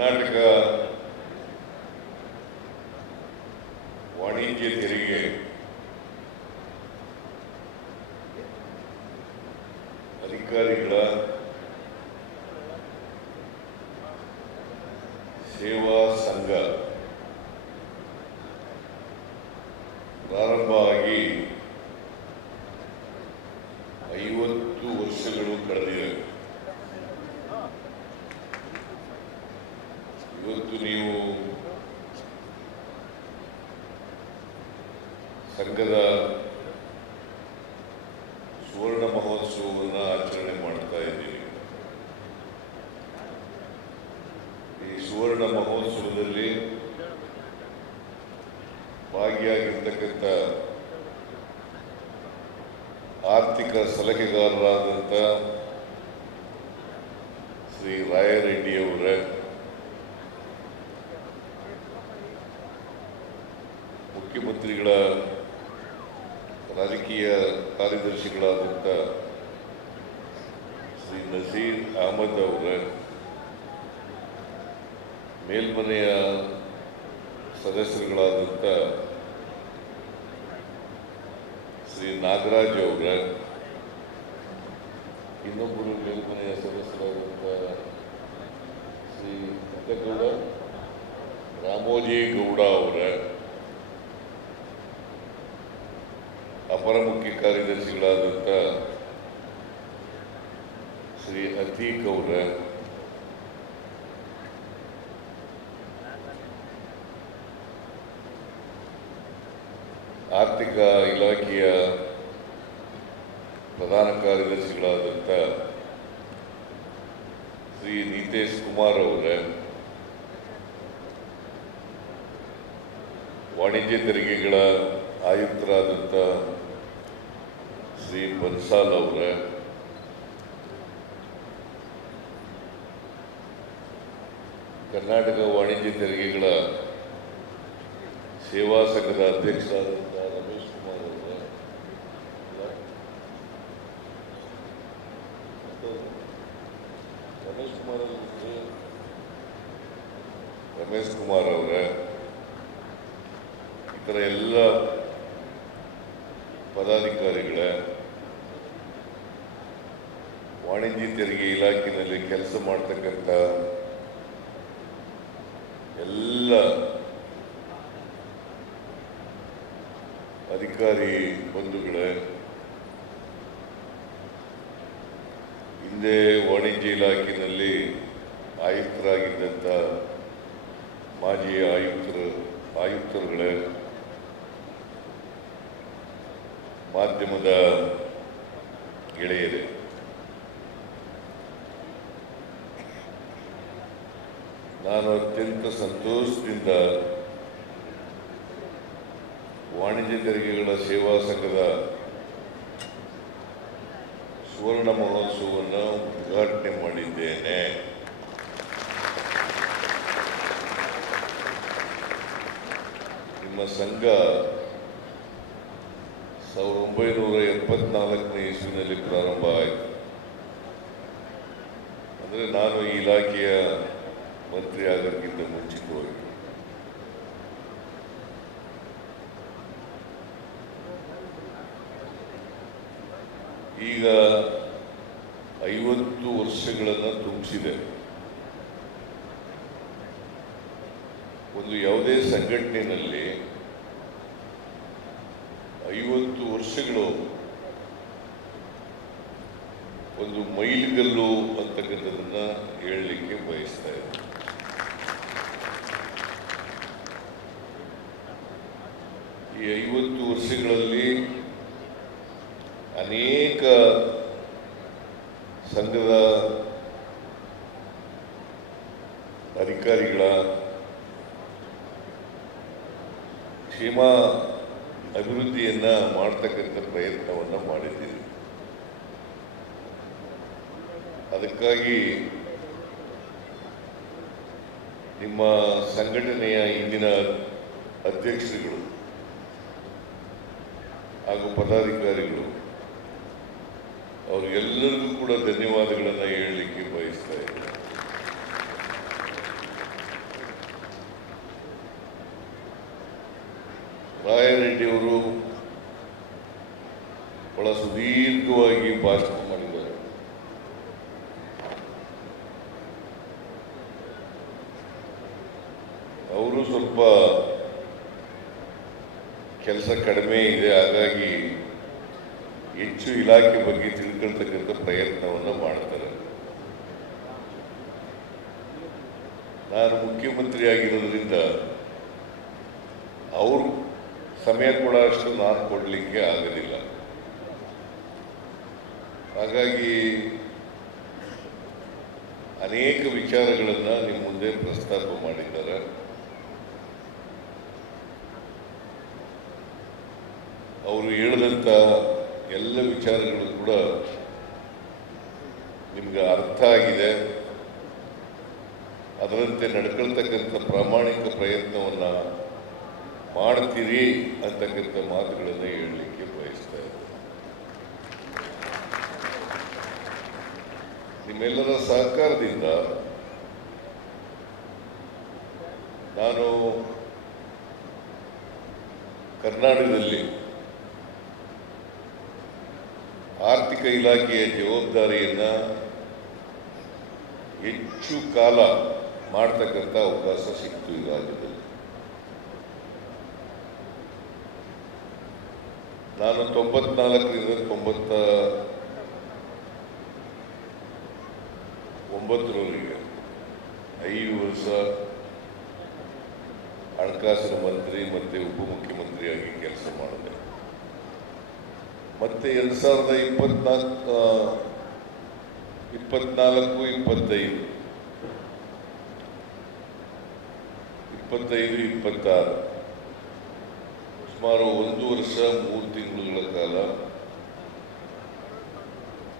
ಕರ್ನಾಟಕ ವಾಣಿಜ್ಯ ತೆರಿಗೆ ಅಧಿಕಾರಿಗಳ ಸೇವಾ ಸಂಘ ಪ್ರಾರಂಭ ಆಗಿ 50 ವರ್ಷಗಳು ಕಳೆದಿವೆ. ಇವತ್ತು ನೀವು ಸಂಘದ ಸುವರ್ಣ ಮಹೋತ್ಸವವನ್ನು ಆಚರಣೆ ಮಾಡ್ತಾ ಇದ್ದೀವಿ. ಈ ಸುವರ್ಣ ಮಹೋತ್ಸವದಲ್ಲಿ ಭಾಗಿಯಾಗಿರ್ತಕ್ಕಂಥ ಆರ್ಥಿಕ ಸಲಹೆಗಾರರಾದಂಥ ಶ್ರೀ ರಾಯರೆಡ್ಡಿಯವರ, ಮುಖ್ಯಮಂತ್ರಿಗಳ ರಾಜಕೀಯ ಕಾರ್ಯದರ್ಶಿಗಳಾದಂಥ ಶ್ರೀ ನಜೀರ್ ಅಹಮದ್ ಅವರ, ಮೇಲ್ಮನೆಯ ಸದಸ್ಯರುಗಳಾದಂಥ ಶ್ರೀ ನಾಗರಾಜ್ ಅವರ, ಇನ್ನೊಬ್ಬರು ಮೇಲ್ಮನೆಯ ಸದಸ್ಯರಾದಂಥ ಶ್ರೀ ಗೌಡ ರಾಮೋಜಿ ಗೌಡ ಅವರ, ಅಪರ ಮುಖ್ಯ ಕಾರ್ಯದರ್ಶಿಗಳಾದಂಥ ಶ್ರೀ ಅತೀಕ್ ಅವರ, ಆರ್ಥಿಕ ಇಲಾಖೆಯ ಪ್ರಧಾನ ಕಾರ್ಯದರ್ಶಿಗಳಾದಂಥ ಶ್ರೀ ನಿತೇಶ್ ಕುಮಾರ್ ಅವರ, ವಾಣಿಜ್ಯ ತೆರಿಗೆಗಳ ಆಯುಕ್ತರಾದಂಥ ಶ್ರೀ ಬನ್ಸಾಲ್ ಅವರ, ಕರ್ನಾಟಕ ವಾಣಿಜ್ಯ ತೆರಿಗೆಗಳ ಸೇವಾ ಸಂಘದ ಅಧ್ಯಕ್ಷರಾದಂಥ ರಮೇಶ್ ಕುಮಾರ್ ಅವರ, ರಮೇಶ್ ಕುಮಾರ್ ಅವರ, ಇತರ ಎಲ್ಲ ಪದಾಧಿಕಾರಿಗಳ, ವಾಣಿಜ್ಯ ತೆರಿಗೆ ಇಲಾಖೆಯಲ್ಲಿ ಕೆಲಸ ಮಾಡ್ತಕ್ಕಂಥ ಎಲ್ಲ ಅಧಿಕಾರಿ ಬಂಧುಗಳೇ, ಹಿಂದೆ ವಾಣಿಜ್ಯ ಇಲಾಖೆಯಲ್ಲಿ ಆಯುಕ್ತರಾಗಿದ್ದಂಥ ಮಾಜಿ ಆಯುಕ್ತರುಗಳೇ, ಮಾಧ್ಯಮದ ಗೆಳೆಯರೇ, ನಾನು ಅತ್ಯಂತ ಸಂತೋಷದಿಂದ ವಾಣಿಜ್ಯ ತೆರಿಗೆಗಳ ಸೇವಾ ಸಂಘದ ಸುವರ್ಣ ಮಹೋತ್ಸವವನ್ನು ಉದ್ಘಾಟನೆ ಮಾಡಿದ್ದೇನೆ. ನಿಮ್ಮ ಸಂಘ 1974ನೇ ಇಸ್ವಿನಲ್ಲಿ ಪ್ರಾರಂಭ ಆಯಿತು. ಅಂದರೆ ನಾನು ಈ ಇಲಾಖೆಯ ಮಂತ್ರಿ ಆಗೋಕ್ಕಿಂತ ಮುಂಚಿತವಾಗಿ. ಈಗ 50 ವರ್ಷಗಳನ್ನು ತುಂಬಿಸಿದೆ. ಒಂದು ಯಾವುದೇ ಸಂಘಟನೆಯಲ್ಲಿ 50 ವರ್ಷಗಳು ಒಂದು ಮೈಲಿಗಲ್ಲು ಅಂತಕ್ಕಂಥದ್ದನ್ನು ಹೇಳಲಿಕ್ಕೆ ಬಯಸ್ತಾ ಇದೆ. ಈ 50 ವರ್ಷಗಳಲ್ಲಿ ಅನೇಕ ಸಂಘದ ಅಧಿಕಾರಿಗಳ ಕ್ಷೇಮ ಅಭಿವೃದ್ಧಿಯನ್ನು ಮಾಡ್ತಕ್ಕಂಥ ಪ್ರಯತ್ನವನ್ನು ಮಾಡಿದ್ದೀವಿ. ಅದಕ್ಕಾಗಿ ನಿಮ್ಮ ಸಂಘಟನೆಯ ಇಂದಿನ ಅಧ್ಯಕ್ಷರುಗಳು ಹಾಗೂ ಪದಾಧಿಕಾರಿಗಳು ಅವರಿಗೆಲ್ಲರಿಗೂ ಕೂಡ ಧನ್ಯವಾದಗಳನ್ನು ಹೇಳಲಿಕ್ಕೆ ಬಯಸ್ತಾ ಇದ್ದಾರೆ. ರಾಯರೆಡ್ಡಿಯವರು ಬಹಳ ಸುದೀರ್ಘವಾಗಿ ಭಾಷಣ ಮಾಡಿದ್ದಾರೆ. ಅವರು ಸ್ವಲ್ಪ ಕೆಲಸ ಕಡಿಮೆ ಇದೆ, ಹಾಗಾಗಿ ಹೆಚ್ಚು ಇಲಾಖೆ ಬಗ್ಗೆ ತಿಳ್ಕೊಳ್ತಕ್ಕಂಥ ಪ್ರಯತ್ನವನ್ನು ಮಾಡ್ತಾರೆ. ನಾನು ಮುಖ್ಯಮಂತ್ರಿ ಆಗಿರೋದ್ರಿಂದ ಅವರು ಸಮಯ ಕೊಡೋಷ್ಟು ನಾನು ಕೊಡಲಿಕ್ಕೆ ಆಗೋದಿಲ್ಲ. ಹಾಗಾಗಿ ಅನೇಕ ವಿಚಾರಗಳನ್ನು ನಿಮ್ಮ ಮುಂದೆ ಪ್ರಸ್ತಾಪ ಮಾಡಿದ್ದಾರೆ. ಅವರು ಹೇಳಿದಂಥ ಎಲ್ಲ ವಿಚಾರಗಳು ಕೂಡ ನಿಮಗೆ ಅರ್ಥ ಆಗಿದೆ. ಅದರಂತೆ ನಡ್ಕೊಳ್ತಕ್ಕಂಥ ಪ್ರಾಮಾಣಿಕ ಪ್ರಯತ್ನವನ್ನು ಮಾಡ್ತೀರಿ ಅಂತಕ್ಕಂಥ ಮಾತುಗಳನ್ನು ಹೇಳಲಿಕ್ಕೆ ಬಯಸ್ತಾ ಇದ್ದಾರೆ. ನಿಮ್ಮೆಲ್ಲರ ಸಹಕಾರದಿಂದ ನಾನು ಕರ್ನಾಟಕದಲ್ಲಿ ಆರ್ಥಿಕ ಇಲಾಖೆಯ ಜವಾಬ್ದಾರಿಯನ್ನು ಹೆಚ್ಚು ಕಾಲ ಮಾಡ್ತಕ್ಕಂಥ ಅವಕಾಶ ಸಿಕ್ತು ಈ ರಾಜ್ಯದಲ್ಲಿ. ನಾನು 94ರಿಂದ 99ರವರೆಗೆ 5 ವರ್ಷ ಹಣಕಾಸಿನ ಮಂತ್ರಿ ಮತ್ತು ಉಪಮುಖ್ಯಮಂತ್ರಿಯಾಗಿ ಕೆಲಸ ಮಾಡಿದೆ. ಮತ್ತೆ 2024, 25, 26 ಸುಮಾರು 1 ವರ್ಷ 3 ತಿಂಗಳುಗಳ ಕಾಲ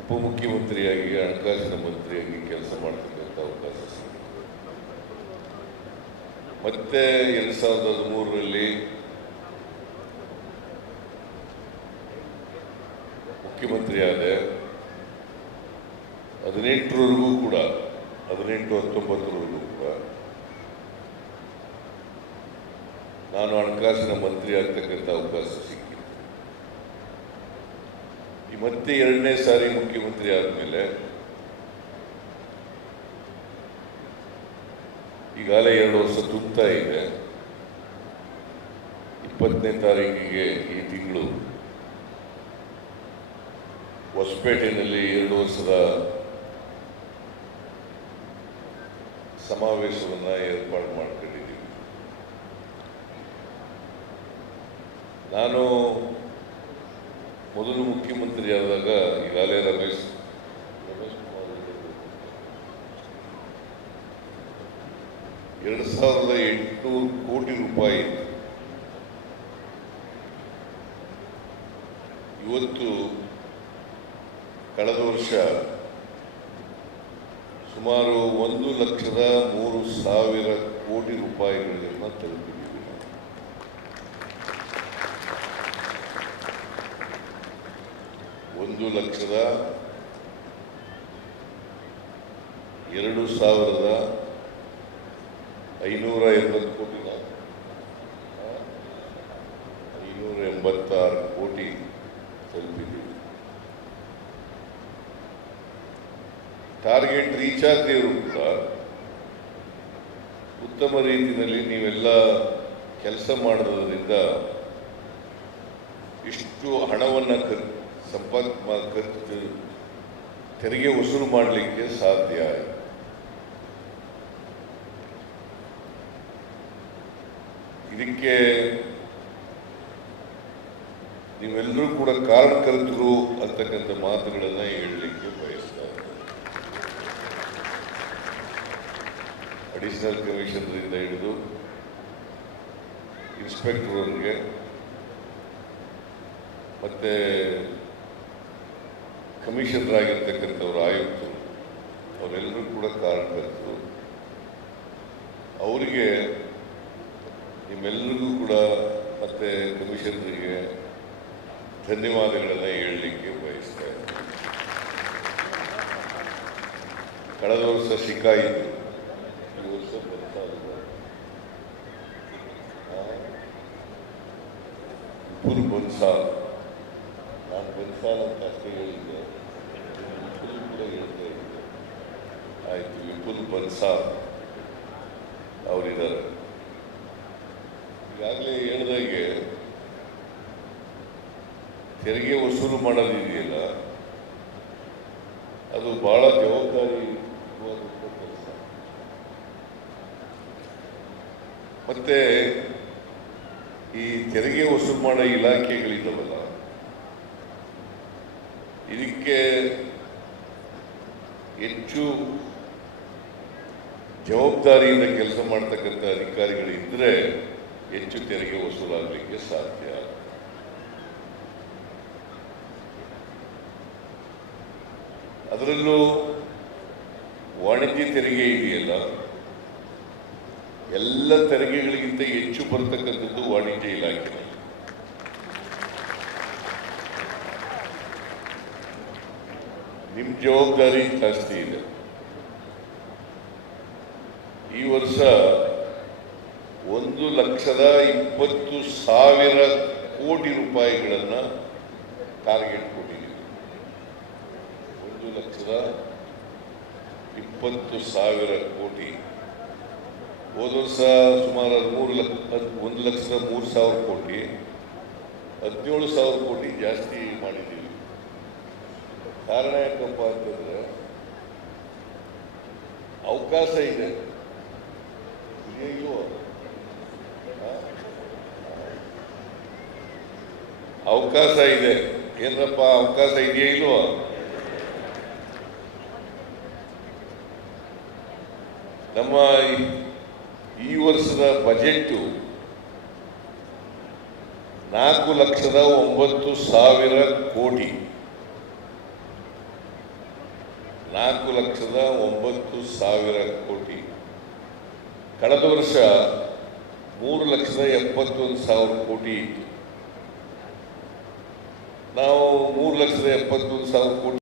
ಉಪಮುಖ್ಯಮಂತ್ರಿಯಾಗಿ ಹಣಕಾಸಿನ ಮಂತ್ರಿಯಾಗಿ ಕೆಲಸ ಮಾಡತಕ್ಕಂಥ ಅವಕಾಶ ಸಿಕ್ಕಿದೆ. ಮತ್ತೆ 2013ರಲ್ಲಿ ಮುಖ್ಯಮಂತ್ರಿ ಆದೆ. 18ರವರೆಗೂ ಕೂಡ 18-19ರವರೆಗೂ ಕೂಡ ನಾನು ಹಣಕಾಸಿನ ಮಂತ್ರಿ ಆಗ್ತಕ್ಕಂಥ ಅವಕಾಶ ಸಿಕ್ಕಿತ್ತು. ಈ ಮತ್ತೆ 2ನೇ ಸಾರಿ ಮುಖ್ಯಮಂತ್ರಿ ಆದಮೇಲೆ ಈಗಾಗಲೇ 2 ವರ್ಷ ತುಂಬುತ್ತಾ ಇದೆ. 20ನೇ ತಾರೀಕಿಗೆ ಈ ತಿಂಗಳು ಹೊಸಪೇಟೆಯಲ್ಲಿ 2 ವರ್ಷದ ಸಮಾವೇಶವನ್ನು ಏರ್ಪಾಡು ಮಾಡಿಕೊಂಡಿದ್ದೀವಿ. ನಾನು ಮೊದಲು ಮುಖ್ಯಮಂತ್ರಿ ಆದಾಗ ಈಗಾಗಲೇ ರಮೇಶ್ ಕುಮಾರ್ 2800 ಕೋಟಿ ರೂಪಾಯಿ ಇವತ್ತು ಕಳೆದ ವರ್ಷ ಸುಮಾರು 1,03,000 ಕೋಟಿ ರೂಪಾಯಿಗಳನ್ನು ತಲುಪಿದ್ದೀವಿ. $1,02,280 ಕೋಟಿ, 586 ಕೋಟಿ ತಲುಪಿದ್ದೀವಿ. ಟಾರ್ಗೆಟ್ ರೀಚ್ ಆಗದಿರು ಕೂಡ ಉತ್ತಮ ರೀತಿಯಲ್ಲಿ ನೀವೆಲ್ಲ ಕೆಲಸ ಮಾಡೋದ್ರಿಂದ ಇಷ್ಟು ಹಣವನ್ನು ಖರ್ಚು ತೆರಿಗೆ ವಸೂಲು ಮಾಡಲಿಕ್ಕೆ ಸಾಧ್ಯ ಆಯಿತು. ಇದಕ್ಕೆ ನೀವೆಲ್ಲರೂ ಕೂಡ ಕಾರಣಕರ್ತರು ಅಂತಕ್ಕಂಥ ಮಾತುಗಳನ್ನು ಹೇಳಲಿಕ್ಕೆ ಬಯಸ್ತಾ ಇದ್ದಾರೆ. ಅಡಿಷನಲ್ ಕಮಿಷನರಿಂದ ಹಿಡಿದು ಇನ್ಸ್ಪೆಕ್ಟರ್ವರೆಗೆ ಮತ್ತು ಕಮಿಷನರ್ ಆಗಿರ್ತಕ್ಕಂಥವ್ರು, ಆಯುಕ್ತರು, ಅವರೆಲ್ಲರೂ ಕೂಡ ಕಾರಣಕರ್ತರು. ಅವರಿಗೆ ನಿಮ್ಮೆಲ್ಲರಿಗೂ ಕೂಡ ಮತ್ತು ಕಮಿಷನರಿಗೆ ಧನ್ಯವಾದಗಳನ್ನು ಹೇಳಲಿಕ್ಕೆ ಬಯಸ್ತಾ ಇದ್ದೀನಿ. ಕಳೆದ ವರ್ಷ ಶಿಕಾಯಿತು, ಈ ವರ್ಷ ಬರ್ತಾ ಇದೆ. ವಿಪುಲ್ ಬನ್ಸಾಲ್, ನಾನು ಬನ್ಸಾಲ್ ಅಂತ ಅಷ್ಟೇ ಹೇಳಿದ್ದೆ, ವಿಪುಲ್ ಕೂಡ ಹೇಳ್ತಾ ಇದ್ದೆ. ಆಯಿತು, ವಿಪುಲ್ ಬನ್ಸಾಲ್ ಅವರಿದ್ದಾರೆ. ಈಗಾಗಲೇ ಹೇಳಿದಾಗೆ ತೆರಿಗೆ ವಸೂಲು ಮಾಡೋದಿದೆಯಲ್ಲ, ಅದು ಬಹಳ ಜವಾಬ್ದಾರಿ ಕೆಲಸ. ಮತ್ತೆ ಈ ತೆರಿಗೆ ವಸೂಲು ಮಾಡೋ ಇಲಾಖೆಗಳಿದ್ದಾವಲ್ಲ, ಇದಕ್ಕೆ ಹೆಚ್ಚು ಜವಾಬ್ದಾರಿಯಿಂದ ಕೆಲಸ ಮಾಡ್ತಕ್ಕಂಥ ಅಧಿಕಾರಿಗಳಿದ್ದರೆ ಹೆಚ್ಚು ತೆರಿಗೆ ವಸೂಲಾಗಲಿಕ್ಕೆ ಸಾಧ್ಯ. ಅದರಲ್ಲೂ ವಾಣಿಜ್ಯ ತೆರಿಗೆ ಇದೆಯಲ್ಲ, ಎಲ್ಲ ತೆರಿಗೆಗಳಿಗಿಂತ ಹೆಚ್ಚು ಬರ್ತಕ್ಕಂಥದ್ದು ವಾಣಿಜ್ಯ ಇಲಾಖೆ. ನಿಮ್ಮ ಜವಾಬ್ದಾರಿ ಜಾಸ್ತಿ ಇದೆ. ಈ ವರ್ಷ 1,20,000 ಕೋಟಿ ರೂಪಾಯಿಗಳನ್ನು ಟಾರ್ಗೆಟ್ ಕೊಟ್ಟಿದ್ದೀವಿ. 1,20,000 ಕೋಟಿ. ಹೋದ ವರ್ಷ ಸುಮಾರು 1,03,000 ಕೋಟಿ, 17,000 ಕೋಟಿ ಜಾಸ್ತಿ ಮಾಡಿದ್ದೀವಿ. ಕಾರಣ ಯಾಕಪ್ಪ ಅಂತಂದ್ರೆ ಅವಕಾಶ ಇದೆ. ಅವಕಾಶ ಇದೆ. ಏನಪ್ಪ ಅವಕಾಶ ಇದೆಯಾ ಇಲ್ವೋ? ನಮ್ಮ ಈ ವರ್ಷದ ಬಜೆಟ್ 4,09,000 ಕೋಟಿ. 4,09,000 ಕೋಟಿ. ಕಳೆದ ವರ್ಷ 3,71,000 ಕೋಟಿ ಇತ್ತು. ನಾವು 3,71,000 ಕೋಟಿ